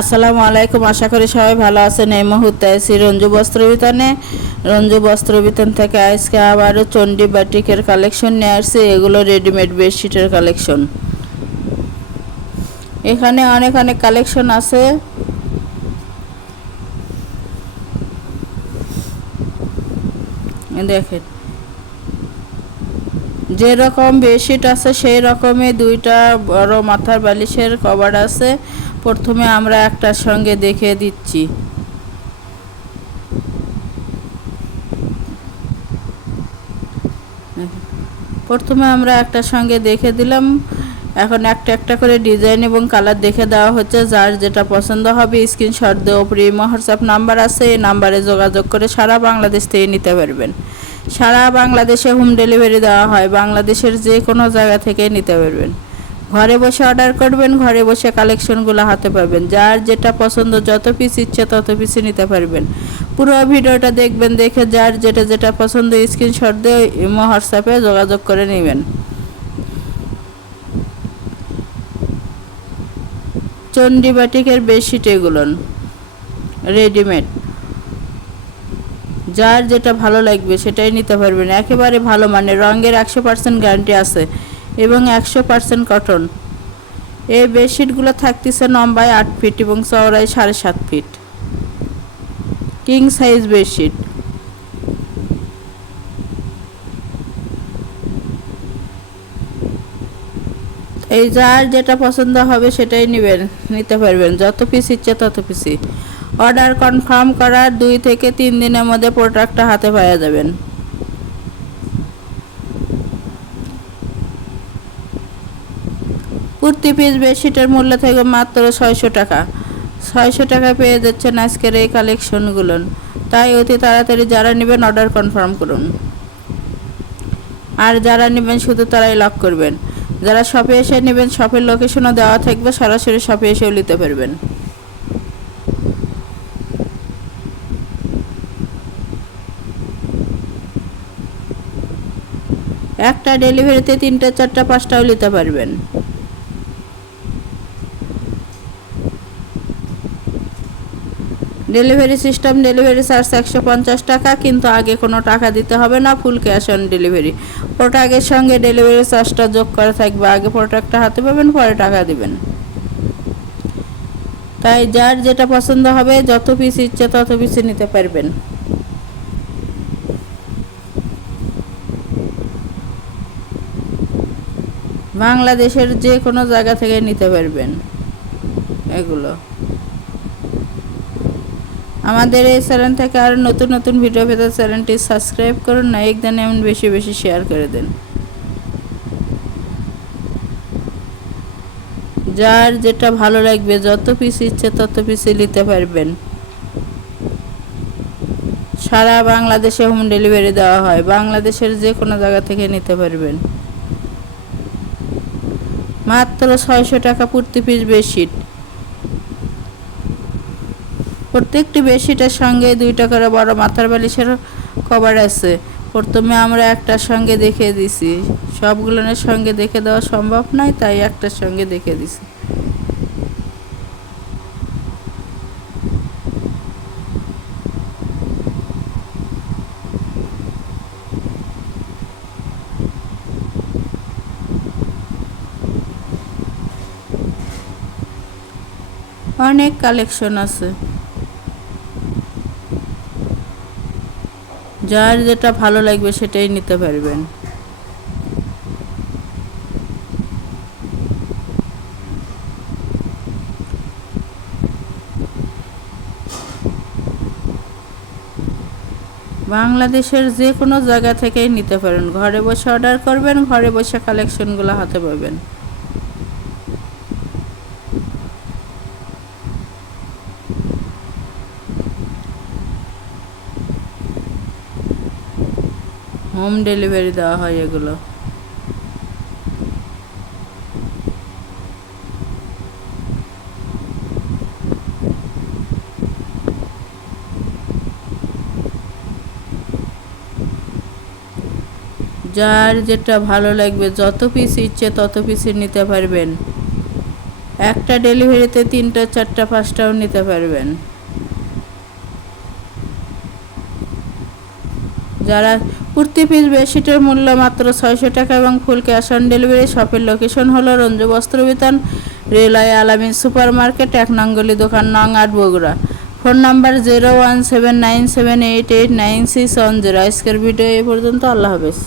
আসসালামু আলাইকুম। আশা করি সবাই ভালো আছেন। এই মুহূর্তে আছি রঞ্জু বস্ত্রবিতানে। রঞ্জু বস্ত্রবিতান থেকে আজকে আবারও চণ্ডী বাটিকের কালেকশন নিয়ে আসছি। এগুলো রেডিমেড বেডশিটের কালেকশন। এখানে অনেক অনেক কালেকশন আছে। দেখেন, যেরকম বেডশিট আছে সেই রকমই দুইটা বড় মাথার বালিশের কভার আছে। প্রথমে আমরা একটার সঙ্গে দেখে দিচ্ছি। প্রথমে আমরা একটার সঙ্গে দেখে দিলাম। এখন একটা একটা করে ডিজাইন এবং কালার দেখে দেওয়া হচ্ছে। যার যেটা পছন্দ হবে স্ক্রিনশট দিয়ে উপরে হোয়াটসঅ্যাপ নাম্বার আছে, এই নাম্বারে যোগাযোগ করে সারা বাংলাদেশ থেকে নিতে পারবেন। সারা বাংলাদেশে হোম ডেলিভারি দেওয়া হয়। বাংলাদেশের যে কোনো জায়গা থেকে নিতে পারবেন। ঘরে বসে অর্ডার করবেন, ঘরে বসে কালেকশনগুলো হাতে পাবেন। যার যেটা পছন্দ, যত পিস ইচ্ছে তত পিসই নিতে পারবেন। পুরো ভিডিওটা দেখবেন, দেখে যার যেটা যেটা পছন্দ স্ক্রিনশট দিয়ে হোয়াটসঅ্যাপে যোগাযোগ করে নেবেন। চণ্ডী বাটিকের বেডশিট এগুলো রেডিমেড। যার যেটা ভালো লাগবে সেটাই নিতে পারবেন। একেবারে ভালো মানের, রঙের 100% গ্যারান্টি আছে এবং 100% কটন। এই বেডশিটগুলো থাকতেছে লম্বায় 8 ফিট এবং চওড়ায় 7.5 ফিট। King size bedsheet. এই যার যেটা পছন্দ হবে সেটাই নিতে পারবেন। যত পিস ইচ্ছে তত পিসই। অর্ডার কনফার্ম করার 2 থেকে 3 দিনের মধ্যে প্রোডাক্টটা হাতে পাওয়া যাবেন। প্রতি পিস বেডশিটের মূল্য থেকে মাত্র 600 টাকা। 600 টাকায় পেয়ে যাচ্ছেন আজকের এই কালেকশনগুলো। তাই অতি তাড়াতাড়ি যারা নেবেন অর্ডার কনফার্ম করুন। আর যারা নেবেন শুধু তারাই লক করবেন। যারা শপে এসে নেবেন, শপের লোকেশনও দেওয়া থাকবে, সরাসরি শপে এসেও নিতে পারবেন। একটা ডেলিভারিতে 3টা 4টা 5টাও নিতে পারবেন। ডেলিভারি সিস্টেম, ডেলিভারি চার্জ 150 টাকা, কিন্তু আগে কোনো টাকা দিতে হবে না। Full cash on delivery. প্রোডাক্টের সঙ্গে ডেলিভারি চার্জটা যোগ করা থাকবে। আগে প্রোডাক্টটা হাতে পাবেন, পরে টাকা দিবেন। তাই যার যেটা পছন্দ হবে, যত পিস ইচ্ছে তত পিসই নিতে পারবেন। বাংলাদেশের যে কোনো জায়গা থেকে নিতে পারবেন এগুলো। আমাদের এই চ্যানেল থেকে আরও নতুন নতুন ভিডিও পেতে চ্যানেলটি সাবস্ক্রাইব করুন, না একদিন এমন বেশি বেশি শেয়ার করে দেন। যার যেটা ভালো লাগবে, যত পিস ইচ্ছে তত পিসই নিতে পারবেন। সারা বাংলাদেশে হোম ডেলিভারি দেওয়া হয়। বাংলাদেশের যে কোনো জায়গা থেকে নিতে পারবেন। মাত্র 600 টাকা প্রতি পিস বেডশিট। প্রত্যেকটি বেডশিটের সঙ্গে 2টা করে বড় মাথার বালিশের কভার আছে। প্রথমে আমরা একটার সঙ্গে দেখে দিছি। সবগুলোর সঙ্গে দেখে দেওয়া সম্ভব নয়, তাই একটার সঙ্গে দেখে দিছি। অনেক কালেকশন আছে। যার যেটা ভালো লাগবে সেটাই নিতে পারবেন। বাংলাদেশের যে কোনো জায়গা থেকেই নিতে পারেন। ঘরে বসে অর্ডার করবেন, ঘরে বসে কালেকশনগুলো হাতে পাবেন। হোম ডেলিভারি দেওয়া হয় এগুলো। যার যেটা ভালো লাগবে, যত পিস ইচ্ছে তত পিসই নিতে পারবেন। একটা ডেলিভারিতে 3টা 4টা 5টাও নিতে পারবেন। যারা প্রতি পিস বেডশিটের মূল্য মাত্র 600 টাকা এবং ফুল ক্যাশ অন ডেলিভারি। শপের লোকেশন হলো রঞ্জু বস্ত্র বিতান, রেলওয়ে আলামিন সুপার মার্কেট, 1 নং গলি, দোকান নং 8, বগুড়া। Phone number 017978896110। আজকের ভিডিও এই পর্যন্ত। আল্লাহ হাফেজ।